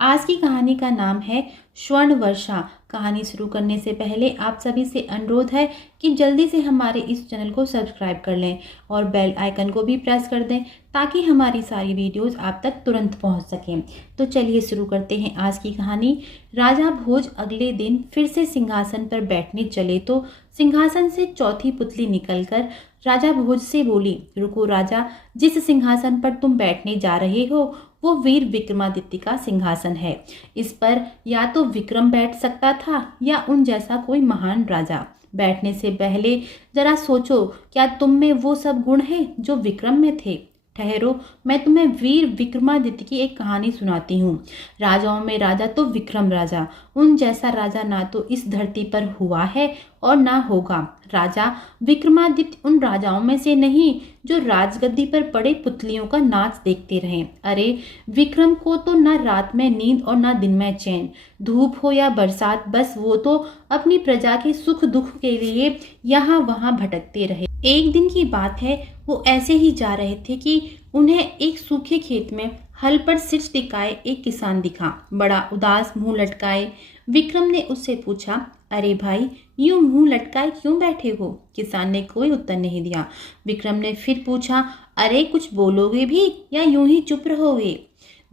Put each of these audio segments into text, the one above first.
आज की कहानी का नाम है स्वर्ण वर्षा। कहानी शुरू करने से पहले आप सभी से अनुरोध है कि जल्दी से हमारे इस चैनल को सब्सक्राइब कर लें और बेल आइकन को भी प्रेस कर दें ताकि हमारी सारी वीडियोस आप तक तुरंत पहुंच सकें। तो चलिए शुरू करते हैं आज की कहानी। राजा भोज अगले दिन फिर से सिंहासन पर बैठने चले तो सिंहासन से चौथी पुतली निकलकर राजा भोज से बोली, रुको राजा, जिस सिंहासन पर तुम बैठने जा रहे हो वो वीर विक्रमादित्य का सिंहासन है। इस पर या तो विक्रम बैठ सकता था या उन जैसा कोई महान राजा। बैठने से पहले जरा सोचो, क्या तुम में वो सब गुण हैं जो विक्रम में थे? ठहरो, मैं तुम्हें वीर विक्रमादित्य की एक कहानी सुनाती हूँ। राजाओं में राजा तो विक्रम राजा, उन जैसा राजा ना तो इस धरती पर हुआ है और ना होगा। राजा विक्रमादित्य उन राजाओं में से नहीं जो राजगद्दी पर पड़े पुतलियों का नाच देखते रहे। अरे विक्रम को तो ना रात में नींद और ना दिन में चैन, धूप हो या बरसात, बस वो तो अपनी प्रजा के सुख दुख के लिए यहाँ वहाँ भटकते रहे। एक दिन की बात है, वो ऐसे ही जा रहे थे कि उन्हें एक सूखे खेत में हल पर सिर टिकाए एक किसान दिखा, बड़ा उदास मुंह लटकाए। विक्रम ने उससे पूछा, अरे भाई, यूं मुंह लटकाए क्यों बैठे हो? किसान ने कोई उत्तर नहीं दिया। विक्रम ने फिर पूछा, अरे कुछ बोलोगे भी या यूं ही चुप रहोगे?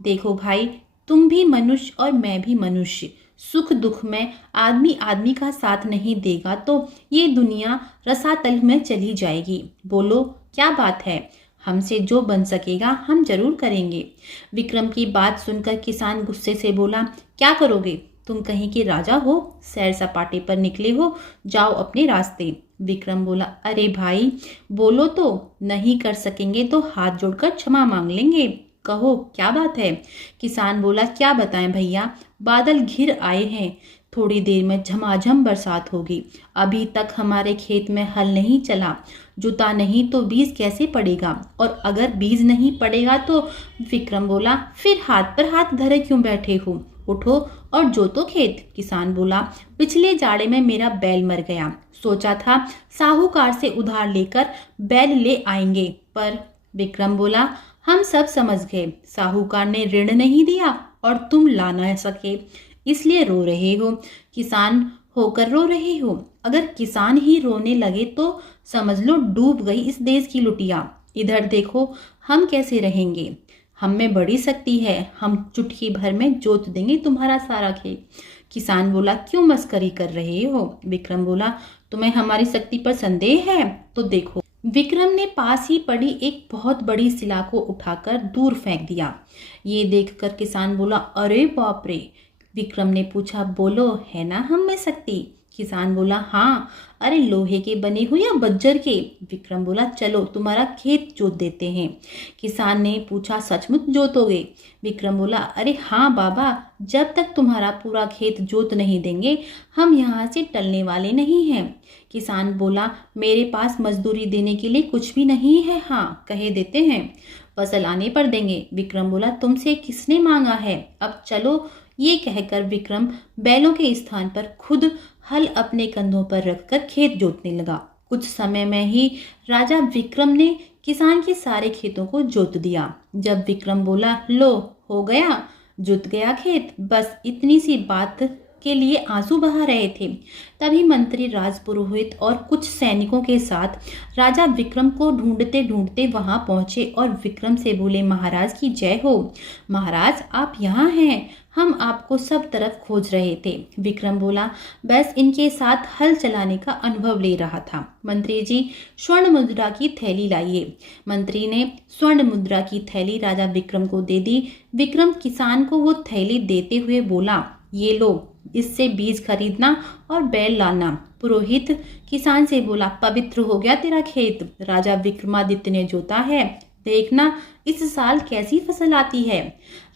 देखो भाई, तुम भी मनुष्य और मैं भी मनुष्य, सुख दुख में आदमी आदमी का साथ नहीं देगा तो ये दुनिया रसातल में चली जाएगी। बोलो क्या बात है? हमसे जो बन सकेगा हम जरूर करेंगे। विक्रम की बात सुनकर किसान गुस्से से बोला, क्या करोगे? तुम कहीं के राजा हो? सैर सपाटे पर निकले हो? जाओ अपने रास्ते। विक्रम बोला, अरे भाई बोलो तो, नहीं कर सकेंगे तो हाथ जोड़कर क्षमा मांग लेंगे। कहो क्या बात है? किसान बोला, क्या बताएं भैया, बादल घिर आए हैं, थोड़ी देर में झमाझम बरसात होगी। अभी तक हमारे खेत में हल नहीं चला, जुता नहीं तो बीज कैसे पड़ेगा? और अगर बीज नहीं पड़ेगा तो? विक्रम बोला, फिर हाथ पर हाथ धरे क्यों बैठे हो? उठो और जोतो खेत। किसान बोला, पिछले जाड़े में मेरा बैल मर गया, सोचा था साहूकार से उधार लेकर बैल ले आएंगे, पर। विक्रम बोला, हम सब समझ गए, साहूकार ने ऋण नहीं दिया और तुम ला न सके, इसलिए रो रहे हो। किसान होकर रो रहे हो? अगर किसान ही रोने लगे तो समझ लो डूब गई इस देश की लुटिया। इधर देखो हम कैसे रहेंगे, हम में बड़ी शक्ति है, हम चुटकी भर में जोत देंगे तुम्हारा सारा खेत। किसान बोला, क्यों मस्करी कर रहे हो? विक्रम बोला, तुम्हें हमारी शक्ति पर संदेह है? तो देखो। विक्रम ने पास ही पड़ी एक बहुत बड़ी शिला को उठाकर दूर फेंक दिया। ये देखकर किसान बोला, अरे बाप रे। विक्रम ने पूछा, बोलो है ना हम में शक्ति? किसान बोला, हाँ। अरे लोहे के बने हो या बज्जर के? विक्रम बोला, चलो तुम्हारा खेत जोत देते हैं। किसान ने पूछा, सचमुच जोतोगे? विक्रम बोला, अरे हाँ बाबा, जब तक तुम्हारा पूरा खेत जोत नहीं देंगे हम यहाँ से टलने वाले नहीं हैं। किसान बोला, मेरे पास मजदूरी देने के लिए कुछ भी नहीं है, हाँ कहे देते हैं, फसल आने पर देंगे। विक्रम बोला, तुमसे किसने मांगा है, अब चलो। ये कहकर विक्रम बैलों के स्थान पर खुद हल अपने कंधों पर रखकर खेत जोतने लगा। कुछ समय में ही राजा विक्रम ने किसान के सारे खेतों को जोत दिया। जब विक्रम बोला, लो हो गया, जुत गया खेत, बस इतनी सी बात के लिए आंसू बहा रहे थे, तभी मंत्री राजपुरोहित और कुछ सैनिकों के साथ राजा विक्रम को ढूंढते ढूंढते वहां पहुंचे और विक्रम से बोले, महाराज की जय हो। महाराज आप यहाँ हैं, हम आपको सब तरफ खोज रहे थे। विक्रम बोला, बस इनके साथ हल चलाने का अनुभव ले रहा था। मंत्री जी स्वर्ण मुद्रा की थैली लाइए। मंत्री ने स्वर्ण मुद्रा की थैली राजा विक्रम को दे दी। विक्रम किसान को वो थैली देते हुए बोला, ये लो, इससे बीज खरीदना और बैल लाना। पुरोहित किसान से बोला, पवित्र हो गया तेरा खेत, राजा विक्रमादित्य ने जोता है, देखना इस साल कैसी फसल आती है।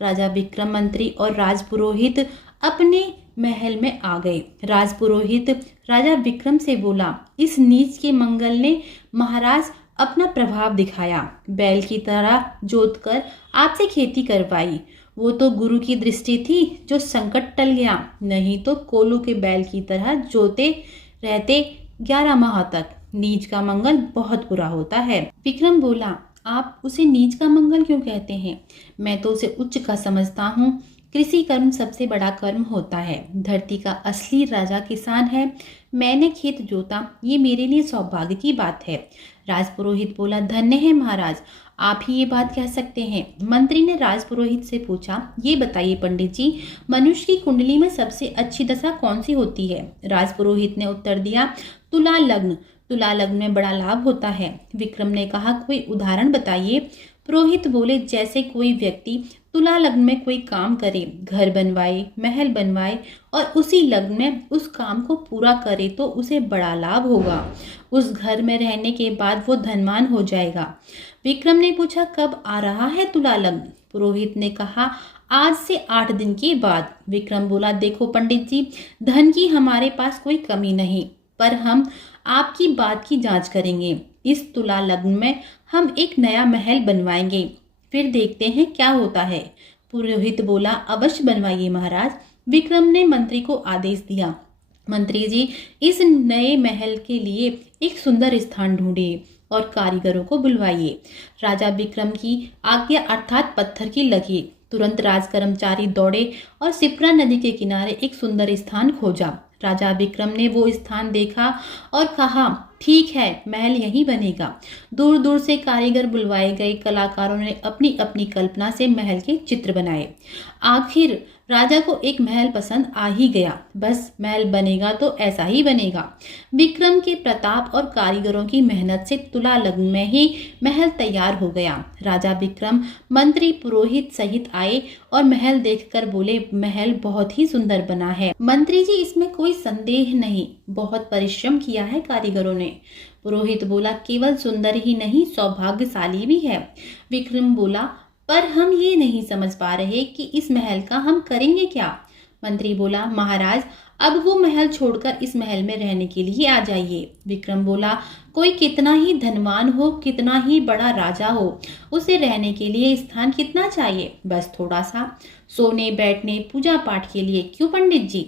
राजा विक्रम मंत्री और राजपुरोहित अपने महल में आ गए। राजपुरोहित राजा विक्रम से बोला, इस नीच के मंगल ने महाराज अपना प्रभाव दिखाया, बैल की तरह जोतकर आपसे खेती करवाई। वो तो गुरु की दृष्टि थी जो संकट टल गया, नहीं तो कोलू के बैल की तरह जोते रहते 11 माह तक। नीच का मंगल बहुत बुरा होता है। विक्रम बोला, आप उसे नीच का मंगल क्यों कहते हैं? मैं तो उसे उच्च का समझता हूँ। कृषि कर्म सबसे बड़ा कर्म होता है। धरती का असली राजा किसान है। मैंने खेत जोता, ये मेरे लिए सौभाग्य की बात है। राजपुरोहित बोला, धन्य है महाराज, आप ही ये बात कह सकते हैं। मंत्री ने राजपुरोहित से पूछा, ये बताइए पंडित जी, मनुष्य की कुंडली में सबसे अच्छी दशा कौन सी होती है? राजपुरोहित ने उत्तर दिया, तुला लग्न। तुला लग्न में बड़ा लाभ होता है। विक्रम ने कहा, कोई उदाहरण बताइए। पुरोहित बोले, जैसे कोई व्यक्ति तुला लग्न में कोई काम करे, घर बनवाए, महल बनवाए और उसी लग्न में उस काम को पूरा करे तो उसे बड़ा लाभ होगा। उस घर में रहने के बाद वो धनवान हो जाएगा। विक्रम ने पूछा, कब आ रहा है तुला लग्न? पुरोहित ने कहा, आज से 8 दिन के बाद। विक्रम बोला, देखो पंडित जी, धन की हमारे पास कोई कमी नहीं, पर हम आपकी बात की जांच करेंगे। इस तुला लग्न में हम एक नया महल बनवाएंगे, फिर देखते हैं क्या होता है। पुरोहित बोला, अवश्य बनवाइए महाराज। विक्रम ने मंत्री को आदेश दिया, मंत्री जी, इस नए महल के लिए एक सुंदर स्थान ढूंढिए और कारीगरों को बुलवाइए। राजा विक्रम की आज्ञा अर्थात पत्थर की लगी। तुरंत राज कर्मचारी दौड़े और सिप्रा नदी के किनारे एक सुंदर स्थान खोजा। राजा विक्रम ने वो स्थान देखा और कहा, ठीक है, महल यहीं बनेगा। दूर दूर से कारीगर बुलवाए गए। कलाकारों ने अपनी अपनी कल्पना से महल के चित्र बनाए। आखिर राजा को एक महल पसंद आ ही गया। बस महल बनेगा तो ऐसा ही बनेगा। विक्रम के प्रताप और कारीगरों की मेहनत से तुला लग्न में ही महल तैयार हो गया। राजा विक्रम मंत्री पुरोहित सहित आए और महल देखकर बोले, महल बहुत ही सुंदर बना है मंत्री जी, इसमें कोई संदेह नहीं, बहुत परिश्रम किया है कारीगरों ने। पुरोहित बोला, केवल सुंदर ही नहीं, सौभाग्यशाली भी है। विक्रम बोला, पर हम ये नहीं समझ पा रहे कि इस महल का हम करेंगे क्या? मंत्री बोला, महाराज, अब वो महल छोड़कर इस महल में रहने के लिए आ जाइए। विक्रम बोला, कोई कितना ही धनवान हो, कितना ही बड़ा राजा हो, उसे रहने के लिए स्थान कितना चाहिए? बस थोड़ा सा, सोने बैठने पूजा पाठ के लिए। क्यों पंडित जी?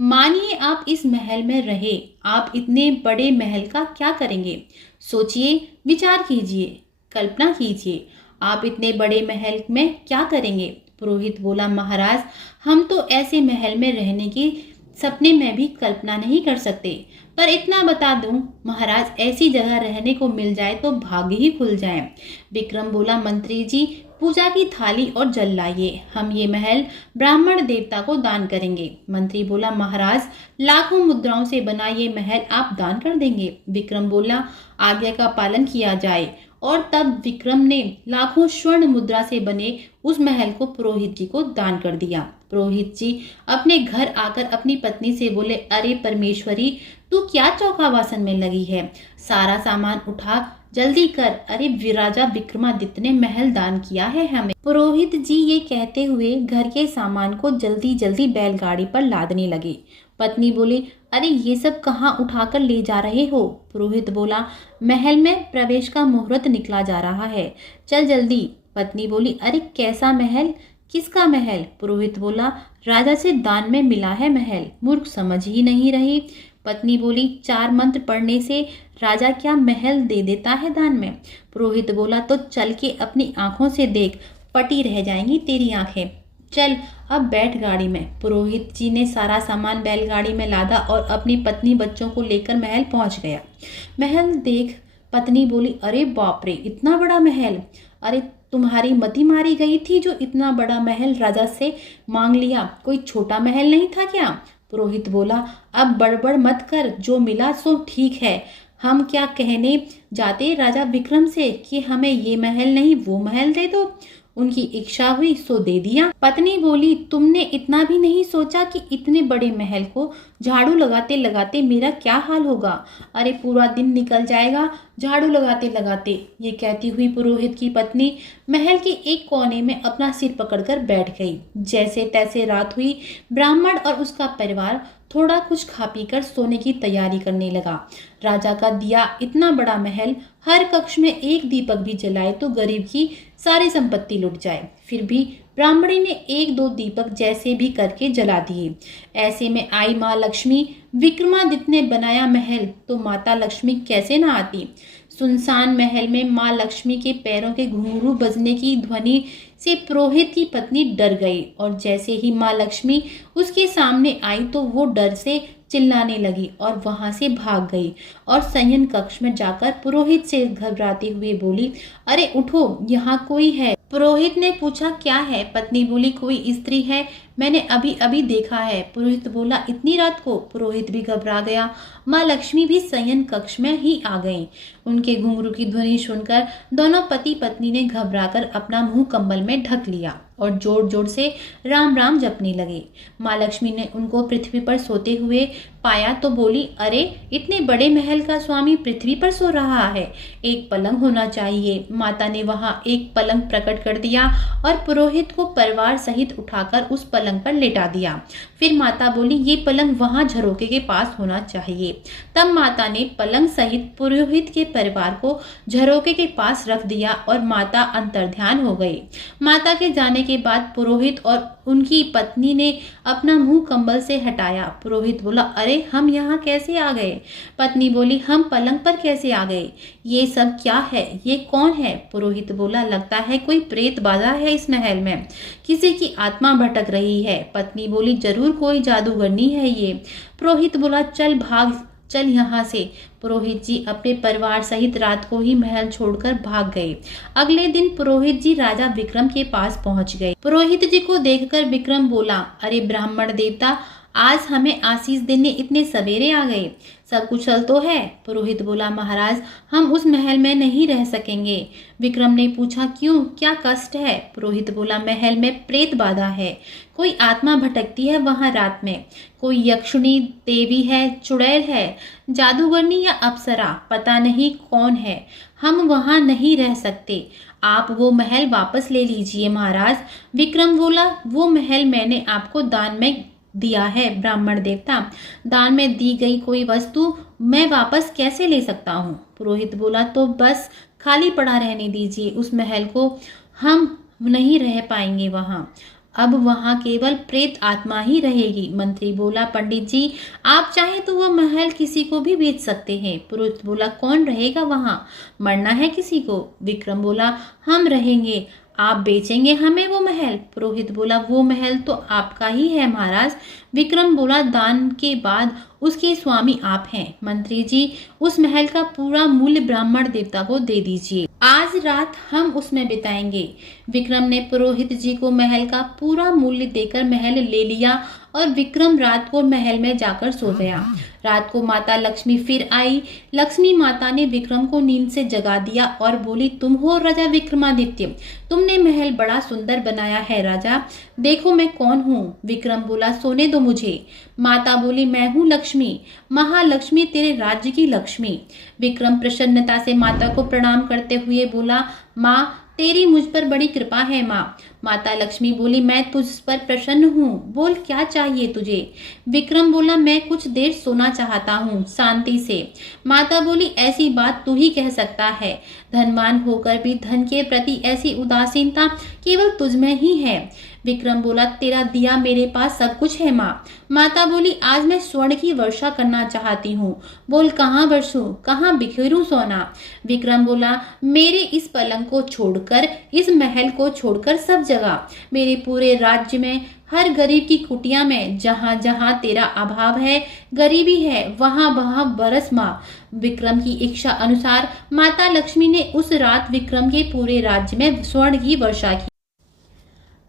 मानिए आप इस महल में रहे, आप इतने बड़े महल का क्या करेंगे? सोचिए, विचार कीजिए, कल्पना कीजिए, आप इतने बड़े महल में क्या करेंगे? पुरोहित बोला, महाराज, हम तो ऐसे महल में रहने की सपने में भी कल्पना नहीं कर सकते, पर इतना बता दूं महाराज, ऐसी जगह रहने को मिल जाए तो भाग्य ही खुल जाए। विक्रम बोला, मंत्री जी, पूजा की थाली और जल लाइए, हम ये महल ब्राह्मण देवता को दान करेंगे। मंत्री बोला, महाराज, लाखों मुद्राओं से बना ये महल आप दान कर देंगे? विक्रम बोला, आज्ञा का पालन किया जाए। और तब विक्रम ने लाखों स्वर्ण मुद्रा से बने उस महल को पुरोहित जी को दान कर दिया। पुरोहित जी अपने घर आकर अपनी पत्नी से बोले, अरे परमेश्वरी, तू क्या चौकावासन में लगी है? सारा सामान उठा, जल्दी कर। अरे विराजा विक्रमादित्य ने महल दान किया है हमें। पुरोहित जी ये कहते हुए घर के सामान को जल्दी जल्दी बैलगाड़ी पर लादने लगे। पत्नी बोली, अरे ये सब कहाँ उठाकर ले जा रहे हो? पुरोहित बोला, महल में प्रवेश का मुहूर्त निकला जा रहा है, चल जल्दी। पत्नी बोली, अरे कैसा महल, किसका महल? पुरोहित बोला, राजा से दान में मिला है महल। मूर्ख समझ ही नहीं रही। पत्नी बोली, 4 मंत्र पढ़ने से राजा क्या महल दे देता है दान में? पुरोहित बोला, तो चल के अपनी आंखों से देख, फटी रह जाएंगी तेरी आंखें। चल अब बैठ गाड़ी में। पुरोहित जी ने सारा सामान बैलगाड़ी में लादा और अपनी पत्नी बच्चों को लेकर महल पहुंच गया। महल देख पत्नी बोली, अरे बाप रे, इतना बड़ा महल! अरे तुम्हारी मति मारी गई थी जो इतना बड़ा महल राजा से मांग लिया, कोई छोटा महल नहीं था क्या? पुरोहित बोला, अब बड़बड़ मत कर, जो मिला सो ठीक है। हम क्या कहने जाते राजा विक्रम से कि हमें ये महल नहीं वो महल दे दो, उनकी इच्छा हुई सो दे दिया। पत्नी बोली, तुमने इतना भी नहीं सोचा कि इतने बड़े महल को झाड़ू लगाते लगाते मेरा क्या हाल होगा? अरे पूरा दिन निकल जाएगा झाड़ू लगाते लगाते। ये कहती हुई पुरोहित की पत्नी महल के एक कोने में अपना सिर पकड़कर बैठ गई। जैसे तैसे रात हुई। ब्राह्मण और उसका परिवार थोड़ा कुछ खा पी कर सोने की तैयारी करने लगा। राजा का दिया इतना बड़ा महल, हर कक्ष में एक दीपक भी जलाए तो गरीब की सारी संपत्ति लुट जाए। फिर भी ब्राह्मणी ने 1-2 दीपक जैसे भी करके जला दिए। ऐसे में आई माँ लक्ष्मी। विक्रमादित्य ने बनाया महल तो माता लक्ष्मी कैसे ना आती। सुनसान महल में माँ लक्ष्मी के पैरों के घुंघरू बजने की ध्वनि से पुरोहित की पत्नी डर गई और जैसे ही माँ लक्ष्मी उसके सामने आई तो वो डर से चिल्लाने लगी और वहां से भाग गई और शयन कक्ष में जाकर पुरोहित से घबराते हुए बोली, अरे उठो, यहाँ कोई है। पुरोहित ने पूछा, क्या है? पत्नी बोली, कोई स्त्री है, मैंने अभी अभी देखा है। पुरोहित बोला, इतनी रात को? पुरोहित भी घबरा गया। माँ लक्ष्मी भी शयन कक्ष में ही आ गईं। उनके घुंघरू की ध्वनि सुनकर दोनों पति पत्नी ने घबराकर अपना मुंह कंबल में ढक लिया और जोर जोर से राम राम जपने लगे। माँ लक्ष्मी ने उनको पृथ्वी पर सोते हुए पाया तो बोली, अरे इतने बड़े महल का स्वामी पृथ्वी पर सो रहा है, एक पलंग होना चाहिए। माता ने वहां एक पलंग प्रकट कर दिया और पुरोहित को परिवार सहित उठाकर उस पलंग पर लेटा दिया। फिर माता बोली, ये पलंग वहां झरोके के पास होना चाहिए। तब माता ने पलंग सहित पुरोहित के परिवार को झरोके के पास रख दिया और माता अंतर्ध्यान हो गई। माता के जाने के बाद पुरोहित और उनकी पत्नी ने अपना मुंह कंबल से हटाया। पुरोहित बोला, अरे हम यहाँ कैसे आ गए? पत्नी बोली, हम पलंग पर कैसे आ गए? ये सब क्या है? ये कौन है? पुरोहित बोला, लगता है कोई प्रेत बाधा है इस महल में, किसी की आत्मा भटक रही है। पत्नी बोली, जरूर कोई जादूगरनी है ये। पुरोहित बोला, चल यहाँ से। पुरोहित जी अपने परिवार सहित रात को ही महल छोड़कर भाग गए। अगले दिन पुरोहित जी राजा विक्रम के पास पहुंच गए। पुरोहित जी को देखकर विक्रम बोला, अरे ब्राह्मण देवता, आज हमें आशीष देने इतने सवेरे आ गए, सब कुशल तो है? पुरोहित बोला, महाराज हम उस महल में नहीं रह सकेंगे। विक्रम ने पूछा, क्यों, क्या कष्ट है? पुरोहित बोला, महल में प्रेत बाधा है, कोई आत्मा भटकती है वहां रात में, कोई यक्षिणी देवी है, चुड़ैल है, जादूगरनी या अप्सरा, पता नहीं कौन है, हम वहां नहीं रह सकते, आप वो महल वापस ले लीजिए महाराज। विक्रम बोला, वो महल मैंने आपको दान में दिया है ब्राह्मण देवता, दान में दी गई कोई वस्तु मैं वापस कैसे ले सकता हूँ? पुरोहित बोला, तो बस खाली पड़ा रहने दीजिए उस महल को, हम नहीं रह पाएंगे वहां, अब वहां केवल प्रेत आत्मा ही रहेगी। मंत्री बोला, पंडित जी आप चाहे तो वह महल किसी को भी बेच सकते हैं। पुरोहित बोला, कौन रहेगा वहां, मरना है किसी को? विक्रम बोला, हम रहेंगे, आप बेचेंगे हमें वो महल? पुरोहित बोला, वो महल तो आपका ही है महाराज। विक्रम बोला, दान के बाद उसके स्वामी आप हैं। मंत्री जी उस महल का पूरा मूल्य ब्राह्मण देवता को दे दीजिए, आज रात हम उसमें बिताएंगे। विक्रम ने पुरोहित जी को महल का पूरा मूल्य देकर महल ले लिया और विक्रम रात को महल में जाकर सो गया। रात को माता लक्ष्मी फिर आई। लक्ष्मी माता ने विक्रम को नींद से जगा दिया और बोली, तुम हो राजा विक्रमादित्य, तुमने महल बड़ा सुंदर बनाया है राजा, देखो मैं कौन हूँ। विक्रम बोला, सोने दो मुझे। माता बोली, मैं हूँ लक्ष्मी, महालक्ष्मी, तेरे राज्य की लक्ष्मी। विक्रम प्रसन्नता से माता को प्रणाम करते हुए बोला, माँ तेरी मुझ पर बड़ी कृपा है माँ। माता लक्ष्मी बोली, मैं तुझ पर प्रसन्न हूँ, बोल क्या चाहिए तुझे? विक्रम बोला, मैं कुछ देर सोना चाहता हूँ शांति से। माता बोली, ऐसी बात तू ही कह सकता है, धनवान होकर भी धन के प्रति ऐसी उदासीनता केवल तुझ में ही है। विक्रम बोला, तेरा दिया मेरे पास सब कुछ है माँ। माता बोली, आज मैं स्वर्ण की वर्षा करना चाहती हूँ, बोल कहाँ बरसूं, कहाँ बिखेरूं सोना? विक्रम बोला, मेरे इस पलंग को छोड़कर, इस महल को छोड़कर सब जगह, मेरे पूरे राज्य में हर गरीब की कुटिया में जहाँ जहाँ तेरा अभाव है, गरीबी है, वहाँ वहाँ बरस माँ। विक्रम की इच्छा अनुसार माता लक्ष्मी ने उस रात विक्रम के पूरे राज्य में स्वर्ण की वर्षा की।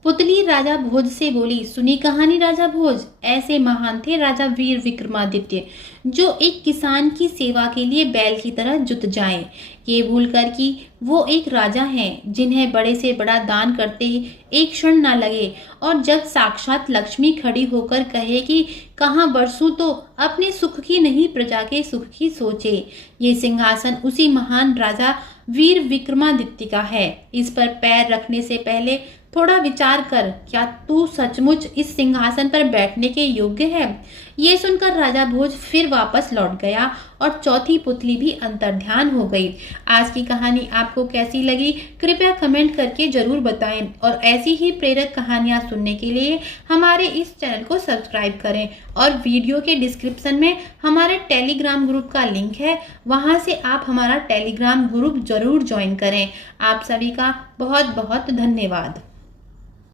पुतली राजा भोज से बोली, सुनी कहानी राजा भोज? ऐसे महान थे राजा वीर विक्रमादित्य जो एक किसान की सेवा के लिए बैल की तरह जुट जाएं, ये भूलकर कि वो एक राजा हैं जिन्हें बड़े से बड़ा दान करते एक क्षण ना लगे, और जब साक्षात लक्ष्मी खड़ी होकर कहे कि कहाँ बरसूं, तो अपने सुख की नहीं प्रजा के सुख की सोचे। ये सिंहासन उसी महान राजा वीर विक्रमादित्य का है, इस पर पैर रखने से पहले थोड़ा विचार कर, क्या तू सचमुच इस सिंहासन पर बैठने के योग्य है? ये सुनकर राजा भोज फिर वापस लौट गया और चौथी पुतली भी अंतर्ध्यान हो गई। आज की कहानी आपको कैसी लगी कृपया कमेंट करके जरूर बताएं और ऐसी ही प्रेरक कहानियां सुनने के लिए हमारे इस चैनल को सब्सक्राइब करें और वीडियो के डिस्क्रिप्शन में हमारे टेलीग्राम ग्रुप का लिंक है, वहां से आप हमारा टेलीग्राम ग्रुप जरूर ज्वाइन करें। आप सभी का बहुत बहुत धन्यवाद।